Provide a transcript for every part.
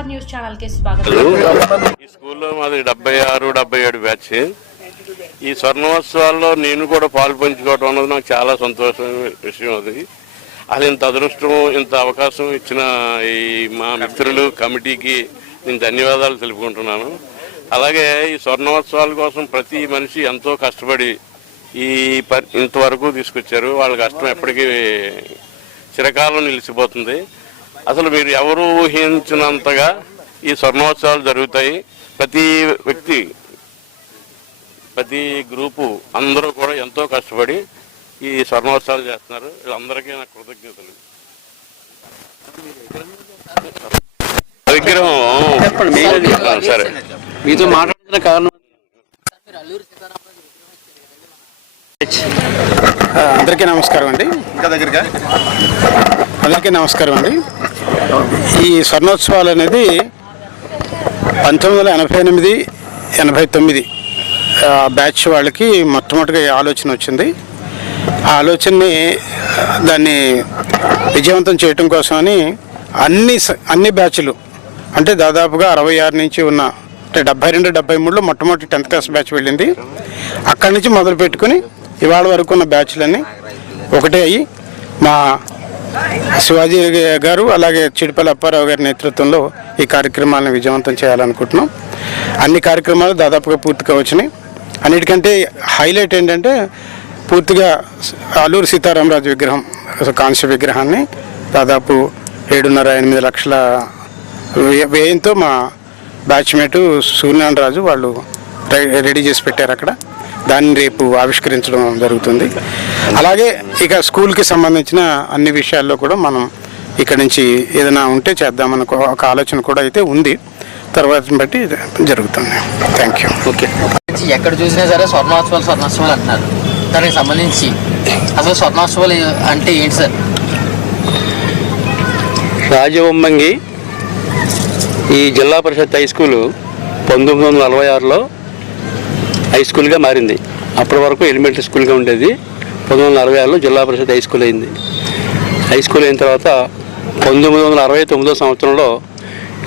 Power news channel కి స్వాగతం. ఈ స్కూల్లో మాది 76-77 బ్యాచ్. ఈ స్వర్ణోత్సవాల్లో నేను కూడా పాలు పంచుకోవడం అన్నది నాకు చాలా సంతోషమైన విషయం. అది ఇంత అదృష్టం, ఇంత అవకాశం ఇచ్చిన ఈ మా మిత్రులు కమిటీకి నేను ధన్యవాదాలు తెలుపుకుంటున్నాను. అలాగే ఈ స్వర్ణోత్సవాల కోసం ప్రతి మనిషి ఎంతో కష్టపడి ఇంతవరకు తీసుకొచ్చారు. వాళ్ళ కష్టం ఎప్పటికీ చిరకాలం నిలిచిపోతుంది. అసలు మీరు ఎవరు ఊహించినంతగా ఈ స్వర్ణోత్సవాలు జరుగుతాయి. ప్రతి వ్యక్తి, ప్రతి గ్రూపు అందరూ కూడా ఎంతో కష్టపడి ఈ స్వర్ణోత్సవాలు చేస్తున్నారు. వీళ్ళందరికీ నా కృతజ్ఞతలు. విగ్రహం సరే మీతో మాట్లాడిన కారణం అందరికీ నమస్కారం అండి. అందరికీ నమస్కారం అండి. ఈ స్వర్ణోత్సవాలు అనేది 1988-89 బ్యాచ్ వాళ్ళకి మొట్టమొదటిగా ఆలోచన వచ్చింది. ఆ ఆలోచనని దాన్ని విజయవంతం చేయటం కోసమని అన్ని బ్యాచ్లు అంటే దాదాపుగా 66 నుంచి ఉన్న అంటే 72-73లో మొట్టమొదటి 10th క్లాస్ బ్యాచ్ వెళ్ళింది. అక్కడి నుంచి మొదలు పెట్టుకుని ఇవాళ వరకు ఉన్న బ్యాచ్లన్నీ ఒకటే అయ్యి మా శివాజీ గారు అలాగే చిడిపల్లి అప్పారావు గారి నేతృత్వంలో ఈ కార్యక్రమాలను విజయవంతం చేయాలనుకుంటున్నాం. అన్ని కార్యక్రమాలు దాదాపుగా పూర్తిగా వచ్చినాయి. అన్నిటికంటే హైలైట్ ఏంటంటే పూర్తిగా అల్లూరి సీతారామరాజు విగ్రహం, కాంస్య విగ్రహాన్ని దాదాపు 7.5-8 లక్షల వ్యయంతో మా బ్యాచ్మేటు సూర్యనారాయణ రాజు వాళ్ళు రెడీ చేసి పెట్టారు. అక్కడ దాన్ని రేపు ఆవిష్కరించడం జరుగుతుంది. అలాగే ఇక స్కూల్కి సంబంధించిన అన్ని విషయాల్లో కూడా మనం ఇక్కడ నుంచి ఏదైనా ఉంటే చేద్దామని ఒక ఆలోచన కూడా అయితే ఉంది. తర్వాత బట్టి జరుగుతుంది. Thank you. ఓకే. ఎక్కడ చూసినా సరే స్వర్ణోత్సవాలు అంటున్నారు. దానికి సంబంధించి అసలు స్వర్ణోత్సవాలు అంటే ఏంటి సార్? రాజవొమ్మంగి ఈ జిల్లా పరిషత్ హై స్కూలు 1946లో హై స్కూల్గా మారింది. అప్పటి వరకు ఎలిమెంటరీ స్కూల్గా ఉండేది. 1946లో జిల్లా పరిషత్ హై స్కూల్ అయింది. హై స్కూల్ అయిన తర్వాత 1969 సంవత్సరంలో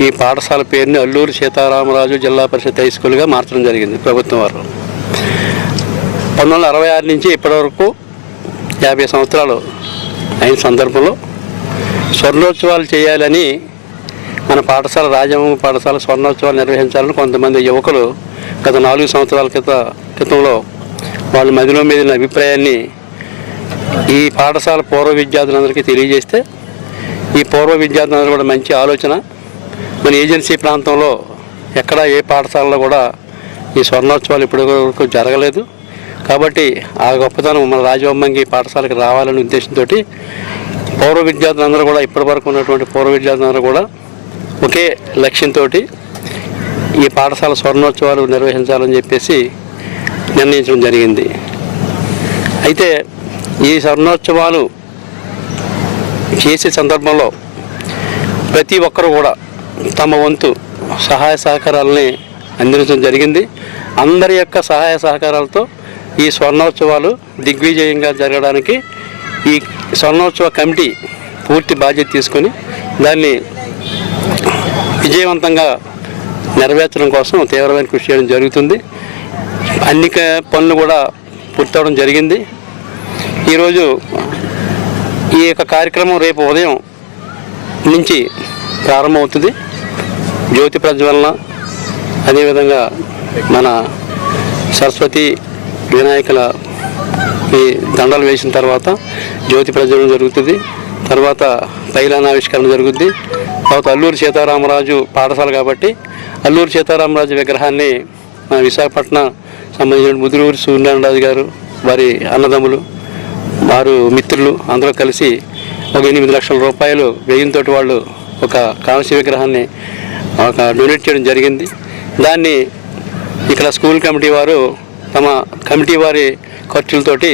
ఈ పాఠశాల పేరుని అల్లూరి సీతారామరాజు జిల్లా పరిషత్ హై స్కూల్గా మార్చడం జరిగింది ప్రభుత్వం వారు. 1966 నుంచి ఇప్పటివరకు 50 సంవత్సరాలు అయిన సందర్భంలో స్వర్ణోత్సవాలు చేయాలని మన పాఠశాల రాజవొమ్మంగి పాఠశాల స్వర్ణోత్సవాలు నిర్వహించాలని కొంతమంది యువకులు గత 4 సంవత్సరాల క్రితంలో వాళ్ళ మదిలో మీద అభిప్రాయాన్ని ఈ పాఠశాల పూర్వ విద్యార్థులందరికీ తెలియజేస్తే ఈ పూర్వ విద్యార్థులందరూ కూడా మంచి ఆలోచన. మన ఏజెన్సీ ప్రాంతంలో ఎక్కడ ఏ పాఠశాలలో కూడా ఈ స్వర్ణోత్సవాలు ఇప్పటివరకు జరగలేదు. కాబట్టి ఆ గొప్పతనం మన రాజవొమ్మంగి పాఠశాలకు రావాలనే ఉద్దేశంతో పూర్వ విద్యార్థులందరూ కూడా ఇప్పటివరకు ఉన్నటువంటి పూర్వ విద్యార్థులందరూ కూడా ఒకే లక్ష్యంతో ఈ పాఠశాల స్వర్ణోత్సవాలు నిర్వహించాలని చెప్పేసి నిర్ణయించడం జరిగింది. అయితే ఈ స్వర్ణోత్సవాలు చేసే సందర్భంలో ప్రతి ఒక్కరూ కూడా తమ వంతు సహాయ సహకారాలని అందించడం జరిగింది. అందరి యొక్క సహాయ సహకారాలతో ఈ స్వర్ణోత్సవాలు దిగ్విజయంగా జరగడానికి ఈ స్వర్ణోత్సవ కమిటీ పూర్తి బాధ్యత తీసుకొని దాన్ని విజయవంతంగా నెరవేర్చడం కోసం తీవ్రమైన కృషి చేయడం జరుగుతుంది. అన్ని పనులు కూడా పూర్తవడం జరిగింది. ఈరోజు ఈ యొక్క కార్యక్రమం రేపు ఉదయం నుంచి ప్రారంభమవుతుంది. జ్యోతి ప్రజ్వలన, అదేవిధంగా మన సరస్వతి వినాయకుల ఈ దండలు వేసిన తర్వాత జ్యోతి ప్రజ్వలన జరుగుతుంది. తర్వాత తైలానావిష్కరణ జరుగుద్ది. తర్వాత అల్లూరి సీతారామరాజు పాఠశాల కాబట్టి అల్లూరి సీతారామరాజు విగ్రహాన్ని విశాఖపట్నం సంబంధించిన ముదురూరి సూర్యనారాయణ రాజు గారు, వారి అన్నదమ్ములు, వారు మిత్రులు అందరూ కలిసి ఒక 8 లక్షల రూపాయలు వ్యయంతో వాళ్ళు ఒక కాంస్య విగ్రహాన్ని డొనేట్ చేయడం జరిగింది. దాన్ని ఇక్కడ స్కూల్ కమిటీ వారు తమ కమిటీ వారి ఖర్చులతోటి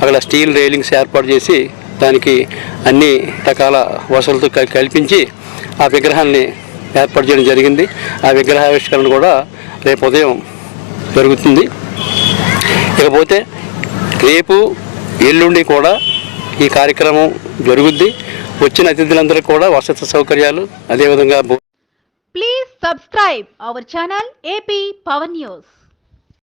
అక్కడ స్టీల్ రైలింగ్స్ ఏర్పాటు చేసి దానికి అన్ని రకాల వసతులతో కల్పించి ఆ విగ్రహాన్ని ఏర్పాటు చేయడం జరిగింది. ఆ విగ్రహావిష్కరణ కూడా రేపు ఉదయం జరుగుతుంది. ఇకపోతే రేపు ఎల్లుండి కూడా ఈ కార్యక్రమం జరుగుద్ది. వచ్చిన అతిథులందరికీ కూడా వసతి సౌకర్యాలు, అదేవిధంగా Please subscribe our channel AP Power News.